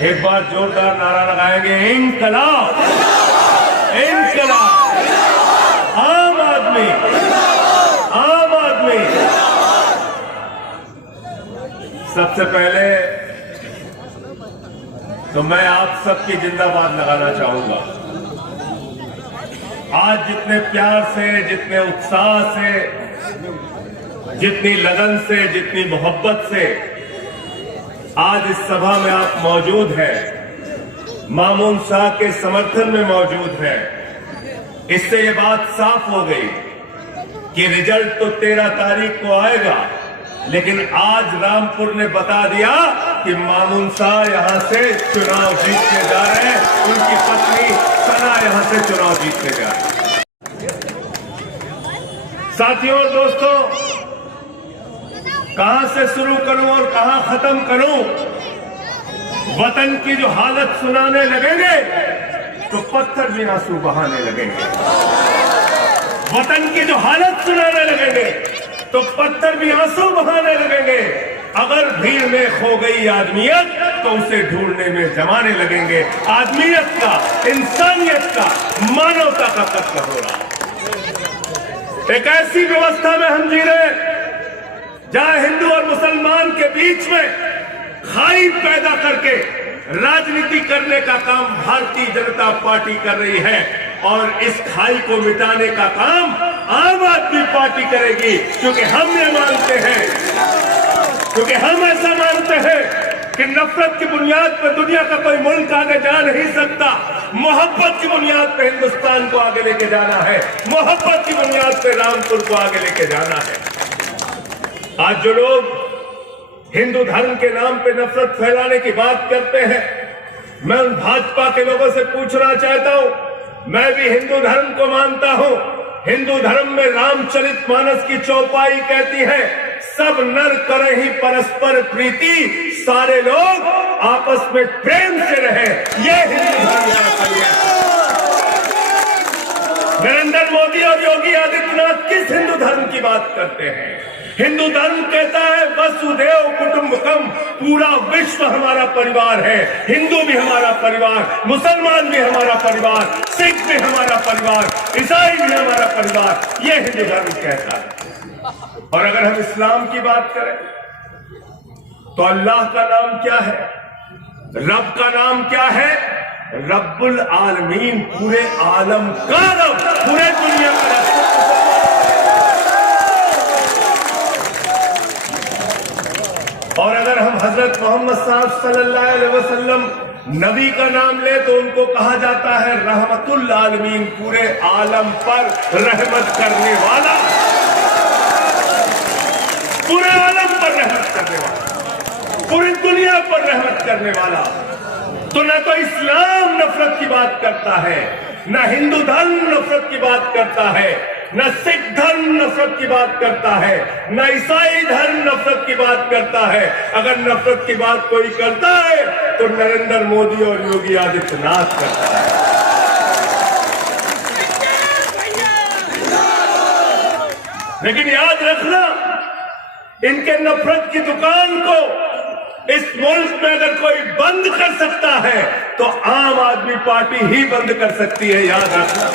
एक बार जोरदार नारा लगाएंगे, इंकलाब, इंकलाब, आम आदमी, आम आदमी। सबसे पहले तो मैं आप सबकी जिंदाबाद लगाना चाहूंगा। आज जितने प्यार से, जितने उत्साह से, जितनी लगन से, जितनी मोहब्बत से आज इस सभा में आप मौजूद हैं, मामून शाह के समर्थन में मौजूद हैं, इससे ये बात साफ हो गई कि रिजल्ट तो 13 तारीख को आएगा, लेकिन आज रामपुर ने बता दिया कि मामून शाह यहां से चुनाव जीतने जा रहे हैं, उनकी पत्नी सना यहां से चुनाव जीतने जा रही है। साथियों और दोस्तों, कहां से शुरू करूं और कहां खत्म करूं? वतन की जो हालत सुनाने लगेंगे तो पत्थर भी आंसू बहाने लगेंगे। वतन की जो हालत सुनाने लगेंगे तो पत्थर भी आंसू बहाने लगेंगे। अगर भीड़ में खो गई आदमियत तो उसे ढूंढने में जमाने लगेंगे। आदमियत का, इंसानियत का, मानवता का कत्ल हो रहा। एक ऐसी व्यवस्था में हम जी रहे हैं जहां हिंदू और मुसलमान के बीच में खाई पैदा करके राजनीति करने का काम भारतीय जनता पार्टी कर रही है, और इस खाई को मिटाने का काम आम आदमी पार्टी करेगी, क्योंकि हम ये मानते हैं, क्योंकि हम ऐसा मानते हैं कि नफरत की बुनियाद पर दुनिया का कोई मुल्क आगे जा नहीं सकता। मोहब्बत की बुनियाद पर हिंदुस्तान को आगे लेके जाना है, मोहब्बत की बुनियाद पर रामपुर को आगे लेके जाना है। आज जो लोग हिंदू धर्म के नाम पे नफरत फैलाने की बात करते हैं, मैं उन भाजपा के लोगों से पूछना चाहता हूं, मैं भी हिंदू धर्म को मानता हूं। हिंदू धर्म में रामचरितमानस की चौपाई कहती है, सब नर करे ही परस्पर प्रीति, सारे लोग आपस में प्रेम से रहे। यह हिंदू धर्म का संदेश है। नरेंद्र मोदी और योगी आदित्यनाथ किस हिंदू धर्म की बात करते हैं? हिंदू धर्म कहता है वसुधैव कुटुंबकम, पूरा विश्व हमारा परिवार है। हिंदू भी हमारा परिवार, मुसलमान भी हमारा परिवार, सिख भी हमारा परिवार, ईसाई भी हमारा परिवार, यह हिंदू धर्म कहता है। और अगर हम इस्लाम की बात करें तो अल्लाह का नाम क्या है? रब का नाम क्या है? रब्बुल आलमीन, पूरे आलम का रब, पूरे दुनिया का रब। और अगर हम हजरत मोहम्मद साहब सल्लल्लाहु अलैहि वसल्लम नबी का नाम ले तो उनको कहा जाता है रहमतुल आलमीन, पूरे आलम पर रहमत करने वाला, पूरे आलम पर रहमत करने वाला, पूरी दुनिया पर रहमत करने वाला। तो न तो इस्लाम नफरत की बात करता है, न हिंदू धर्म नफरत की बात करता है, न सिख धर्म नफरत की बात करता है, न ईसाई धर्म नफरत की बात करता है। अगर नफरत की बात कोई करता है तो नरेंद्र मोदी और योगी आदित्यनाथ करता है। लेकिन याद रखना, इनके नफरत की दुकान को इस मुल्क में अगर कोई बंद कर सकता है तो आम आदमी पार्टी ही बंद कर सकती है। याद रखना,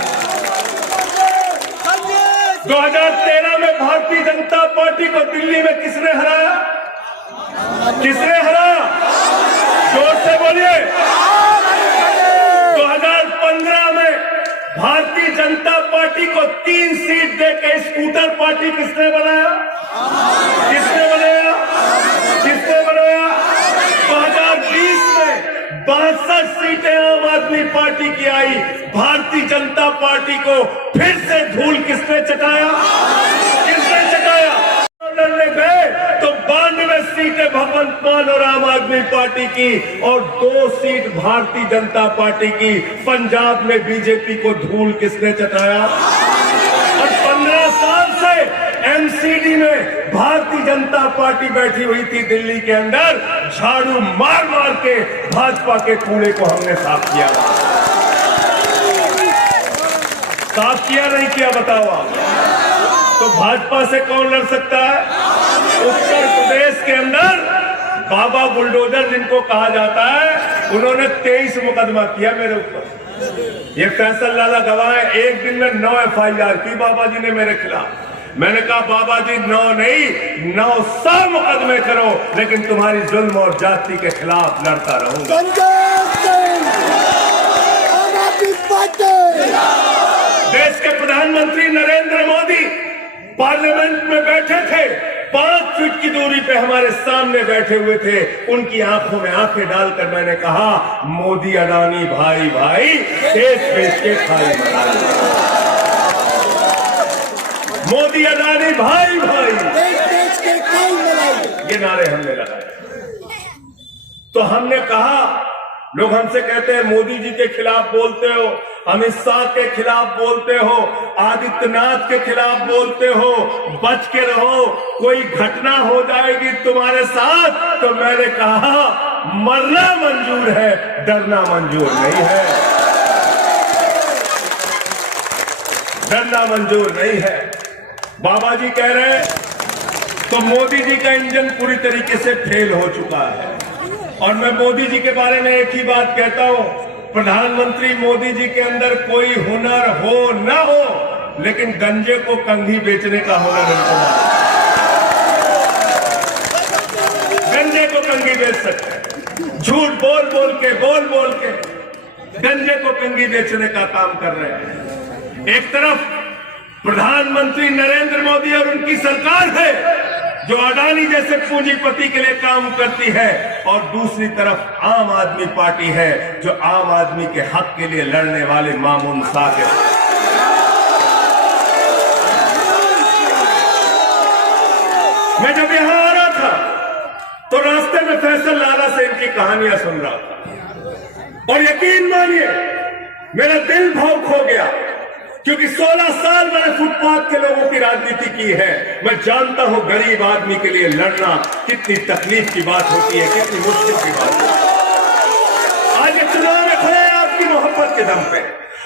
2013 में भारतीय जनता पार्टी को दिल्ली में किसने हराया? किसने हराया? जोर से बोलिए। 2015 में भारतीय जनता पार्टी को 3 सीट देकर स्कूटर पार्टी किसने बनाया? किसने बनाया? किसने बनाया? 2020 में 62 सीटें आम आदमी पार्टी की आई। भारतीय जनता पार्टी को फिर से धूल किसने चटाया? किसने चटाया? लड़ने गए तो 92 सीटें भगवंत मान और आम आदमी पार्टी की, और 2 सीट भारतीय जनता पार्टी की। पंजाब में बीजेपी को धूल किसने चटाया? और 15 साल से एमसीडी में भारतीय जनता पार्टी बैठी हुई थी दिल्ली के अंदर, झाड़ू मार मार के भाजपा के कूड़े को हमने साफ किया। साफ किया नहीं किया बताओ आप? तो भाजपा से कौन लड़ सकता है? उत्तर प्रदेश के अंदर बाबा बुलडोजर जिनको कहा जाता है, उन्होंने 23 मुकदमा किया मेरे ऊपर। ये फैसल लाला गवाह है, एक दिन में 9 FIR की बाबा जी ने मेरे खिलाफ। मैंने कहा बाबा जी 9 नहीं 900 मुकदमे करो, लेकिन तुम्हारी जुल्म और जाति के खिलाफ लड़ता रहूंगा। देश के प्रधानमंत्री नरेंद्र मोदी पार्लियामेंट में बैठे थे, 5 फीट की दूरी पे हमारे सामने बैठे हुए थे। उनकी आंखों में आंखें डालकर मैंने कहा, मोदी अडानी भाई भाई देश बेच के खाई बनाई। मोदी अडानी भाई भाई देश बेच के खाई बनाई, ये नारे हमने लगाए। तो हमने कहा, लोग हमसे कहते हैं मोदी जी के खिलाफ बोलते हो, अमित शाह के खिलाफ बोलते हो, आदित्यनाथ के खिलाफ बोलते हो, बच के रहो, कोई घटना हो जाएगी तुम्हारे साथ। तो मैंने कहा मरना मंजूर है, डरना मंजूर नहीं है, डरना मंजूर नहीं है। बाबा जी कह रहे हैं तो मोदी जी का इंजन पूरी तरीके से फेल हो चुका है। और मैं मोदी जी के बारे में एक ही बात कहता हूं, प्रधानमंत्री मोदी जी के अंदर कोई हुनर हो ना हो, लेकिन गंजे को कंघी बेचने का हुनर इनको गंजे को कंघी बेच सकते हैं। झूठ बोल बोल के गंजे को कंघी बेचने का काम कर रहे हैं। एक तरफ प्रधानमंत्री नरेंद्र मोदी और उनकी सरकार है जो अडानी जैसे पूंजीपति के लिए काम करती है, और दूसरी तरफ आम आदमी पार्टी है जो आम आदमी के हक के लिए लड़ने वाले मामून साकिब। मैं जब यहां आ रहा था तो रास्ते में फैसल लाला से इनकी कहानियां सुन रहा था, और यकीन मानिए मेरा दिल भावुक हो गया, क्योंकि 16 साल मैंने फुटपाथ के लोगों की राजनीति की है। मैं जानता हूं गरीब आदमी के लिए लड़ना कितनी तकलीफ की बात होती है, कितनी मुश्किल की बात है। आज ये चुनाव में खड़े हैं आपकी मोहब्बत के दम पे,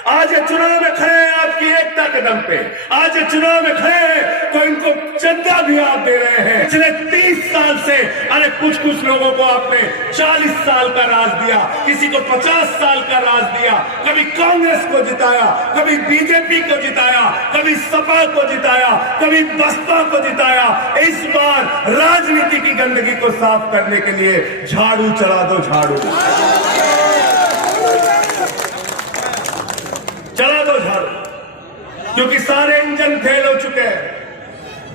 आज ये चुनाव में खड़े हैं आपकी एकता के दम पे, आज ये चुनाव में खड़े हैं तो इनको चंदा भी आप दे रहे हैं। पिछले 30 साल से, अरे कुछ लोगों को आपने 40 साल का राज दिया, किसी को 50 साल का राज दिया, कभी कांग्रेस को जिताया, कभी बीजेपी को जिताया, कभी सपा को जिताया, कभी बसपा को जिताया। इस बार राजनीति की गंदगी को साफ करने के लिए झाड़ू चला दो, झाड़ू चला दो, झाड़ू, क्योंकि सारे इंजन फेल हो चुके हैं।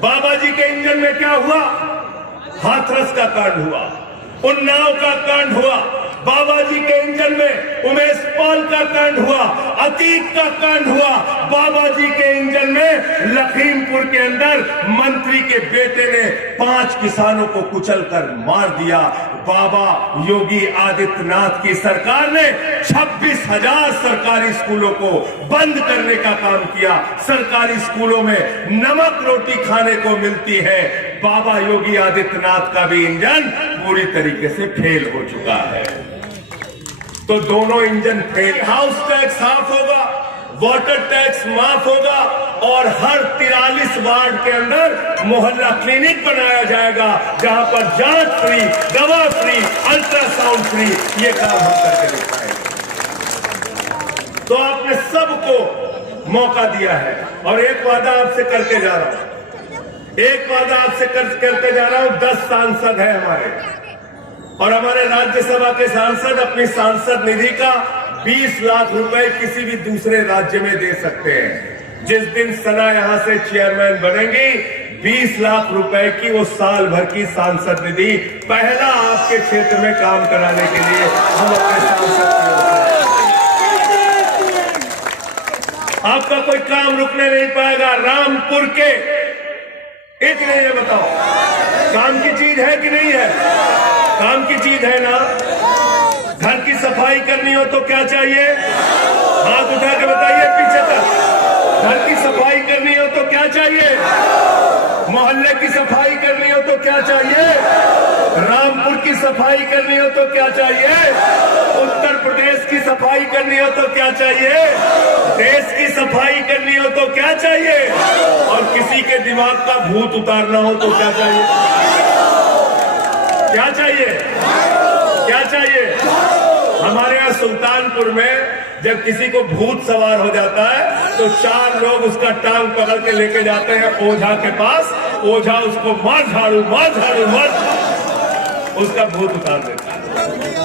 बाबा जी के इंजन में क्या हुआ? हाथरस का कांड हुआ, उन्नाव का कांड हुआ, बाबा जी के इंजन में उमेश पाल का कांड हुआ, अतीक का कांड हुआ, बाबा जी के इंजन में लखीमपुर के अंदर मंत्री के बेटे ने 5 किसानों को कुचलकर मार दिया। बाबा योगी आदित्यनाथ की सरकार ने 26,000 सरकारी स्कूलों को बंद करने का काम किया। सरकारी स्कूलों में नमक रोटी खाने को मिलती है। बाबा योगी आदित्यनाथ का भी इंजन पूरी तरीके से फेल हो चुका है। तो दोनों engine fail. House tax half होगा, वाटर टैक्स माफ होगा, और हर 43 वार्ड के अंदर मोहल्ला क्लिनिक बनाया जाएगा, जहां पर जांच फ्री, दवा फ्री, अल्ट्रासाउंड फ्री, ये काम हम करके दिखाएंगे। तो आपने सबको मौका दिया है, और एक वादा आपसे करके जा रहा हूं, एक वादा आपसे करके जा रहा हूं। 10 सांसद है हमारे, और हमारे राज्यसभा के सांसद अपनी सांसद निधि का 20 लाख रुपए किसी भी दूसरे राज्य में दे सकते हैं। जिस दिन सना यहां से चेयरमैन बनेंगी, 20 लाख रुपए की वो साल भर की सांसद निधि पहला आपके क्षेत्र में काम कराने के लिए हम अपने सांसद आपका कोई काम रुकने नहीं पाएगा। रामपुर के इतने, ये बताओ काम की चीज है कि नहीं है? काम की चीज है ना? घर की सफाई करनी हो तो क्या चाहिए? हाथ उठा के बताइए पीछे तक। घर की सफाई करनी हो तो क्या चाहिए? मोहल्ले की सफाई करनी हो तो क्या चाहिए? रामपुर की सफाई करनी हो तो क्या चाहिए? उत्तर प्रदेश की सफाई करनी हो तो क्या चाहिए? देश की सफाई करनी हो तो क्या चाहिए? और किसी के दिमाग का भूत उतारना हो तो क्या चाहिए? क्या चाहिए? क्या चाहिए? हमारे यहाँ सुल्तानपुर में जब किसी को भूत सवार हो जाता है तो 4 लोग उसका टांग पकड़ के लेके जाते हैं ओझा के पास। ओझा उसको मार झाड़ू उसका भूत उतार देता है।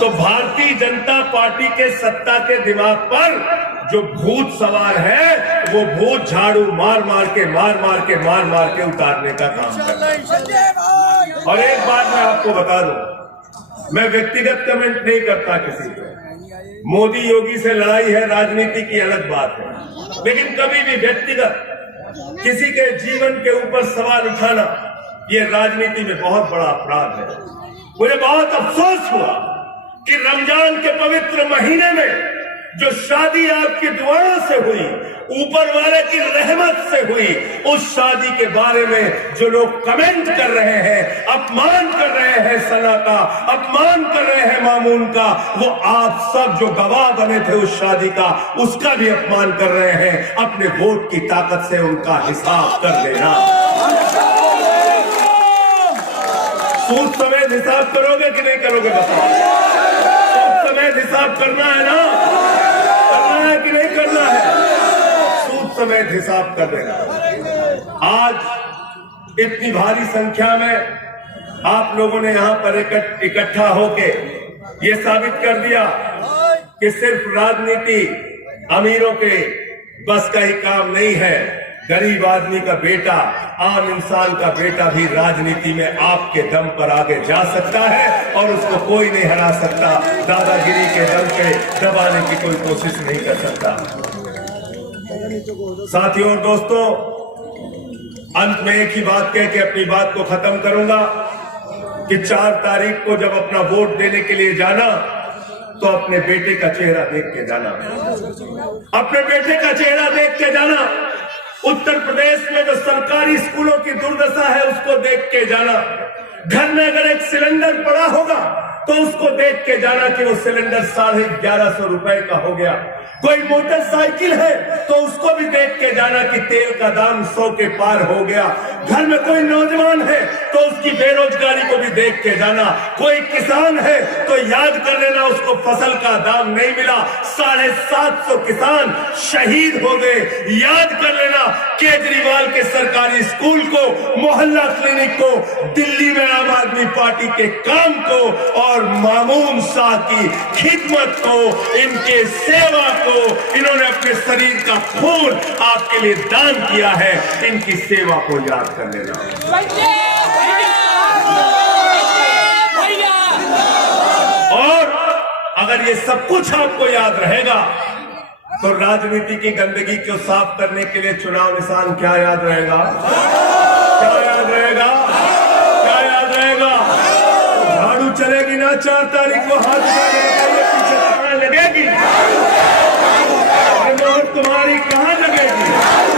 तो भारतीय जनता पार्टी के सत्ता के दिमाग पर जो भूत सवार है वो भूत झाड़ू मार मार के उतारने का काम करता है। और एक बात मैं आपको बता दूं, मैं व्यक्तिगत कमेंट नहीं करता किसी पे। मोदी योगी से लड़ाई है, राजनीति की अलग बात है, लेकिन कभी भी व्यक्तिगत किसी के जीवन के ऊपर सवाल उठाना ये राजनीति में बहुत बड़ा अपराध है। मुझे बहुत अफसोस हुआ कि रमजान के पवित्र महीने में जो शादी आपकी दुआओं से हुई, ऊपर वाले की रहमत से हुई, उस शादी के बारे में जो लोग कमेंट कर रहे हैं, अपमान कर रहे हैं सना का, अपमान कर रहे हैं मामून का, वो आप सब जो गवाह बने थे उस शादी का, उसका भी अपमान कर रहे हैं। अपने वोट की ताकत से उनका हिसाब कर लेना। सूद समेत हिसाब करोगे कि नहीं करोगे बताओ? सूद समेत हिसाब करना है ना? करना है कि नहीं करना है? सूद समेत हिसाब कर देना। आज इतनी भारी संख्या में आप लोगों ने यहां पर इकट्ठा होके ये साबित कर दिया कि सिर्फ राजनीति अमीरों के बस का ही काम नहीं है। गरीब आदमी का बेटा, आम इंसान का बेटा भी राजनीति में आपके दम पर आगे जा सकता है और उसको कोई नहीं हरा सकता। दादागिरी के दम पे दबाने की कोई कोशिश नहीं कर सकता। साथियों और दोस्तों, अंत में एक ही बात कह के अपनी बात को खत्म करूंगा कि 4 तारीख को जब अपना वोट देने के लिए जाना तो अपने बेटे का चेहरा देख के जाना। अपने बेटे का चेहरा देख के जाना। उत्तर प्रदेश में जो सरकारी स्कूलों की दुर्दशा है उसको देख के जाना। घर में अगर एक सिलेंडर पड़ा होगा तो उसको देख के जाना कि वो सिलेंडर 1150 रुपए का हो गया। कोई मोटरसाइकिल है तो उसको भी देख के जाना कि तेल का दाम 100 के पार हो गया। घर में कोई नौजवान है तो उसकी बेरोजगारी को भी देख के जाना। कोई किसान है तो याद कर लेना उसको फसल का दाम नहीं मिला। 750 किसान शहीद हो गए। याद कर लेना केजरीवाल के सरकारी स्कूल को, मोहल्ला क्लिनिक को, दिल्ली में आम आदमी पार्टी के काम को और मामून शाह की खिदमत को, इनके सेवा को, इन्होंने अपने शरीर का खून आपके लिए दान किया है। इनकी सेवा को याद कर लेना। और अगर ये सब कुछ आपको याद रहेगा तो राजनीति की गंदगी को साफ करने के लिए चुनाव निशान क्या याद रहेगा? क्या याद रहेगा? क्या याद रहेगा? झाड़ू चलेगी ना 4 तारीख को? हाथ पीछे लगेगी? तुम्हारी कहां लगेगी?